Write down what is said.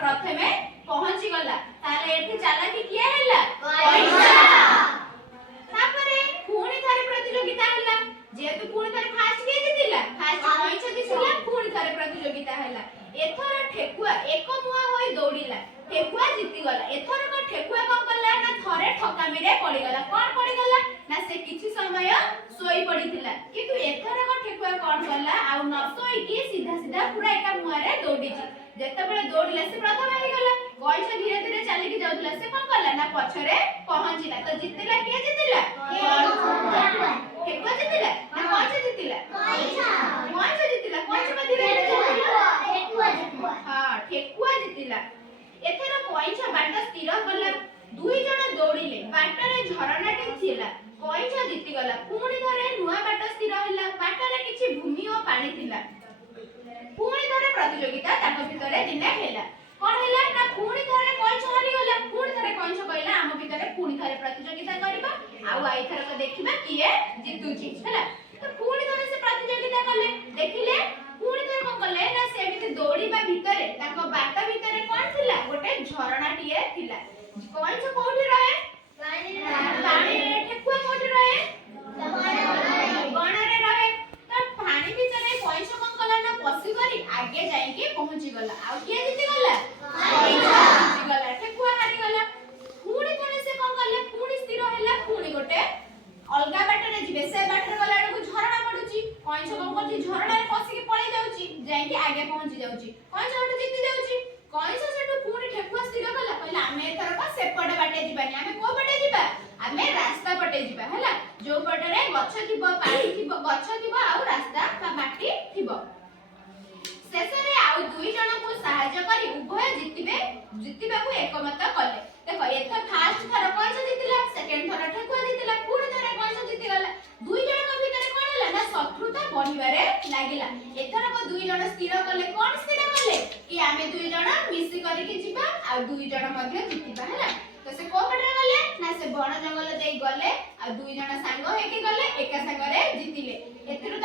प्रथमे पहुंची गला ताले एठी चालाकी किया हैला तापरे पुणी थारे प्रतियोगिता हैला जेतु पुणी थारे फास्ट के दितिला फास्ट पॉइंट दिसिला पुणी थारे प्रतियोगिता हैला एथर ठेकुआ एक मुआ होई दौड़िला ठेकुआ जीति गला एथर को ठेकुआ कोन करला ना थरे ठकामी रे पड़ी गला कोन पड़ी गला ना से किछि समय सोई पड़िथिला किंतु एथर को ठेकुआ कोन करला आ न सोई की सीधा सीधा पूरा एका मुआ रे दौड़िछि जेते बेले दौड़िला से प्रथम हे गला कोइछ धीरे धीरे चली के जाउतला से कोन करला ना पछरे पहुंचिला तो जितिला के जितिला ठेकुआ जितिला ना कोइछ जितिला कोइछ जितिला कोइछ में धीरे धीरे ठेकुआ हां ठेकुआ जितिला एथेर कोइछ बाट स्थिर करला दुई जण दौड़िले बाटरे झरणाटे थिला कोइछ जिति गला पुणी धरे नुआ बाट स्थिर होला बाटरे किछि भूमि और पानी थिला पुणी धरे प्रतियोगिता ताको भितरे दिने हेला कोन हेला ना पुणी धरे कोइछ हारि गला पुणी धरे कोइछ कहला हम भितरे पुणी धरे प्रतियोगिता करबा आ आई थरक देखिबा किए जितुची हैला तो पुणी धरे से प्रतियोगिता करले देखिले पुणी धरे कोन करले ना से एमिति दौड़ीबा भितरे ताको बाट भितरे कोन थिला गोटे झरणाटिए थिला कोइछ कोठी रहे पानी ठेकुआ कोठी रहे गणरे रहे तो पानी भितरे कोइछ कोन कला ना पसी करी आगे जाई के पहुंची गला आ के जिति गला जिति गला ठेकुआ हारि गला पुणी थरे से कोन करले पुणी स्थिर हैला पुणी गोटे अलगा बाटरे जिबे से बाटरे गला को झरणा पडुची कोइछ कोन करची झरणा रे पसी के पळै जाउची जाई के आगे पहुंची जाउची कोइछ गोटे जिति जाउची कोइछ सेटु पुणी ठेकुआ स्थिर गला कहला आमे एथर को सेपड बाटे जिबानी आमे को बाटे जिबा आमे रास्ता पटे जिबा हला जो पटरे गछ थिबो पानी थिबो गछ थिबो आ रास्ता बा माटी थिबो शेषरे आ दुई जण को सहायता करी उभय जितिबा को एकमत कले देखो एथ फास्ट थर कोइछ जितिला सेकंड थर ठेकुआ जितिला पुणी थर कोइछ जिति गला दुई जण को भितरे कोन होला ना शत्रुता बढिबारे लागिला एथर को दुई जण स्थिर कले कोन स्थिर कले कि आमे दुई जण मिसी करी के जिबा आ दुई जण मध्ये जितिबा हला तो से को पटरे गले ना से बण जंगल देई गले आ दुई जण सांग हे के गले एका संगरे जितिले एथर